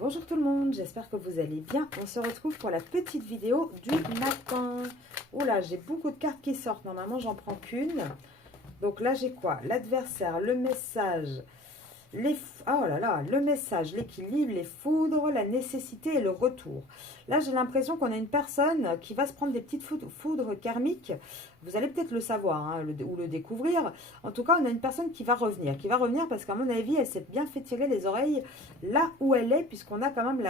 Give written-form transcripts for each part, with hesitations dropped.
Bonjour tout le monde, j'espère que vous allez bien. On se retrouve pour la petite vidéo du matin. Oula, j'ai beaucoup de cartes qui sortent. Normalement, j'en prends qu'une. Donc là, j'ai quoi? L'adversaire, le message, oh là là, le message, l'équilibre, les foudres, la nécessité et le retour. Là, j'ai l'impression qu'on a une personne qui va se prendre des petites foudres karmiques. Vous allez peut-être le savoir hein, ou le découvrir. En tout cas, on a une personne qui va revenir. Qui va revenir parce qu'à mon avis, elle s'est bien fait tirer les oreilles là où elle est, puisqu'on a quand même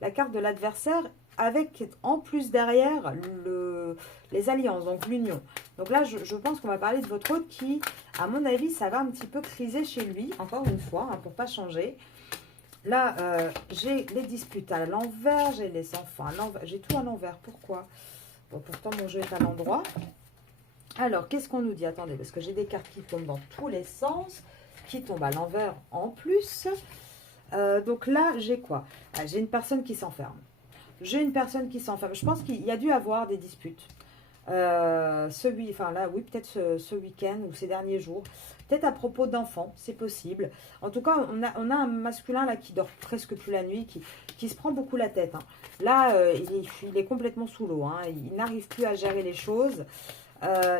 la carte de l'adversaire avec en plus derrière les alliances, donc l'union. Donc là, je pense qu'on va parler de votre hôte qui, à mon avis, ça va un petit peu criser chez lui, encore une fois, hein, pour ne pas changer. Là, j'ai les disputes à l'envers, j'ai les enfants à l'envers, j'ai tout à l'envers. Pourquoi? Bon, pourtant, mon jeu est à l'endroit. Alors, qu'est-ce qu'on nous dit? Attendez, parce que j'ai des cartes qui tombent dans tous les sens, qui tombent à l'envers en plus. Donc là, j'ai quoi? J'ai une personne qui s'enferme. J'ai une personne qui s'enferme. Je pense qu'il y a dû avoir des disputes. Peut-être ce week-end ou ces derniers jours. Peut-être à propos d'enfants, c'est possible. En tout cas, on a un masculin là qui dort presque plus la nuit, qui se prend beaucoup la tête. Hein. Là, il est complètement sous l'eau. Hein. Il n'arrive plus à gérer les choses.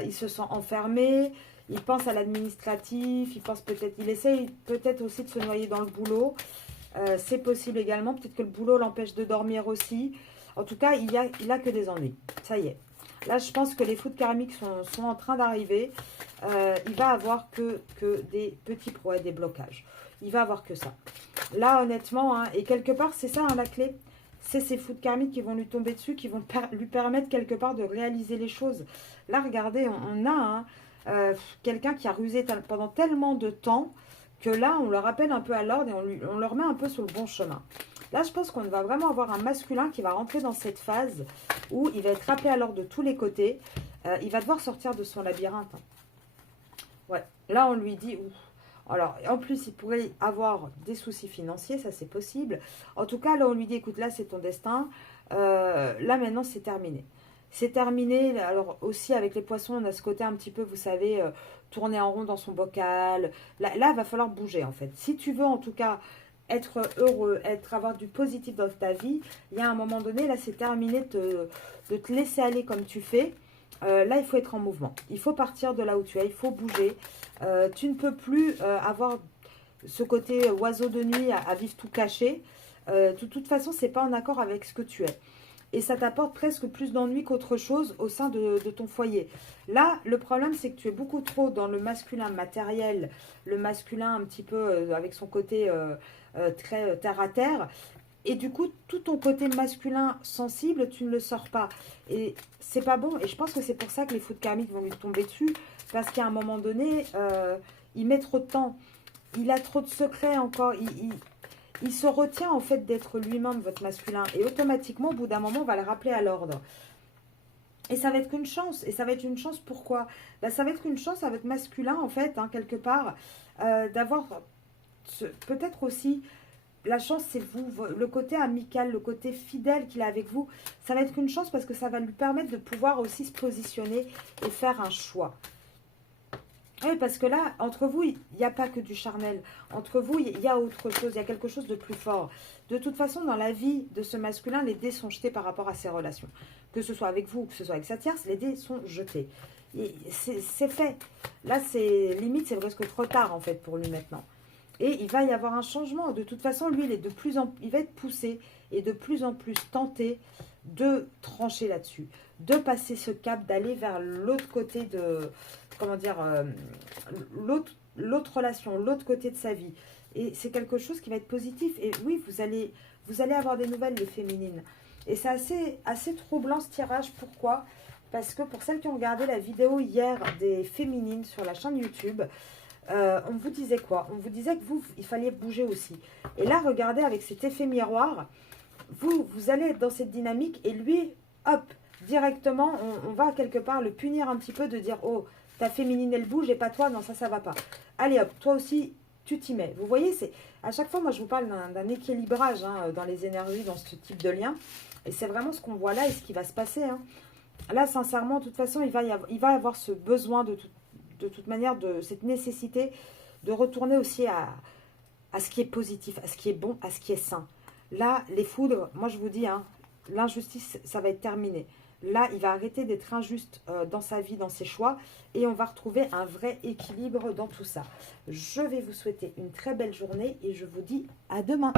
Il se sent enfermé. Il pense à l'administratif. Il essaye peut-être aussi de se noyer dans le boulot. C'est possible également. Peut-être que le boulot l'empêche de dormir aussi. En tout cas, il a que des ennuis. Ça y est. Là, je pense que les foudres karmiques sont en train d'arriver. Il va avoir que des petits problèmes, des blocages. Il va avoir que ça. Là, honnêtement, hein, et quelque part, c'est ça hein, la clé. C'est ces foudres karmiques qui vont lui tomber dessus, qui vont lui permettre quelque part de réaliser les choses. Là, regardez, on a quelqu'un qui a rusé pendant tellement de temps que là, on le rappelle un peu à l'ordre et on le remet un peu sur le bon chemin. Là, je pense qu'on va vraiment avoir un masculin qui va rentrer dans cette phase où il va être rappelé à l'ordre de tous les côtés. Il va devoir sortir de son labyrinthe. Ouais, là, on lui dit... Alors, en plus, il pourrait avoir des soucis financiers, ça c'est possible. En tout cas, là, on lui dit, écoute, là, c'est ton destin. Là, maintenant, c'est terminé. C'est terminé. Alors, aussi, avec les poissons, on a ce côté un petit peu, vous savez, tourner en rond dans son bocal. Là, il va falloir bouger, en fait. Si tu veux, en tout cas... être heureux, avoir du positif dans ta vie, il y a un moment donné, là c'est terminé de te laisser aller comme tu fais. Là il faut être en mouvement, il faut partir de là où tu es, il faut bouger. Tu ne peux plus avoir ce côté oiseau de nuit à vivre tout caché. De toute façon, c'est pas en accord avec ce que tu es. Et ça t'apporte presque plus d'ennui qu'autre chose au sein de ton foyer. Là, le problème, c'est que tu es beaucoup trop dans le masculin matériel, le masculin un petit peu avec son côté très terre à terre. Et du coup, tout ton côté masculin sensible, tu ne le sors pas. Et c'est pas bon. Et je pense que c'est pour ça que les foudres karmiques vont lui tomber dessus. Parce qu'à un moment donné, il met trop de temps. Il a trop de secrets encore. Il se retient en fait d'être lui-même, votre masculin. Et automatiquement, au bout d'un moment, on va le rappeler à l'ordre. Et ça va être qu'une chance. Et ça va être une chance pourquoi? Ça va être une chance à votre masculin, en fait, hein, quelque part, d'avoir peut-être aussi... La chance, c'est vous, le côté amical, le côté fidèle qu'il a avec vous. Ça va être une chance parce que ça va lui permettre de pouvoir aussi se positionner et faire un choix. Oui, parce que là, entre vous, il n'y a pas que du charnel. Entre vous, il y a autre chose, il y a quelque chose de plus fort. De toute façon, dans la vie de ce masculin, les dés sont jetés par rapport à ses relations. Que ce soit avec vous ou que ce soit avec sa tierce, les dés sont jetés. C'est fait. Là, c'est limite, c'est presque trop tard en fait pour lui maintenant. Et il va y avoir un changement. De toute façon, lui, il va être poussé et de plus en plus tenté de trancher là-dessus. De passer ce cap, d'aller vers l'autre côté de... Comment dire, l'autre relation, l'autre côté de sa vie. Et c'est quelque chose qui va être positif. Et oui, vous allez avoir des nouvelles, les féminines. Et c'est assez troublant ce tirage. Pourquoi? Parce que pour celles qui ont regardé la vidéo hier des féminines sur la chaîne YouTube, on vous disait quoi? On vous disait que il fallait bouger aussi. Et là, regardez avec cet effet miroir, vous allez être dans cette dynamique et lui, hop, directement, on va quelque part le punir un petit peu de dire, oh, ta féminine, elle bouge et pas toi, non, ça va pas. Allez hop, toi aussi, tu t'y mets. Vous voyez, c'est à chaque fois, moi, je vous parle d'un équilibrage hein, dans les énergies, dans ce type de lien. Et c'est vraiment ce qu'on voit là et ce qui va se passer. Hein. Là, sincèrement, de toute façon, il va y avoir ce besoin de toute manière, de cette nécessité de retourner aussi à ce qui est positif, à ce qui est bon, à ce qui est sain. Là, les foudres, moi je vous dis, hein, l'injustice, ça va être terminé. Là, il va arrêter d'être injuste dans sa vie, dans ses choix, et on va retrouver un vrai équilibre dans tout ça. Je vais vous souhaiter une très belle journée et je vous dis à demain.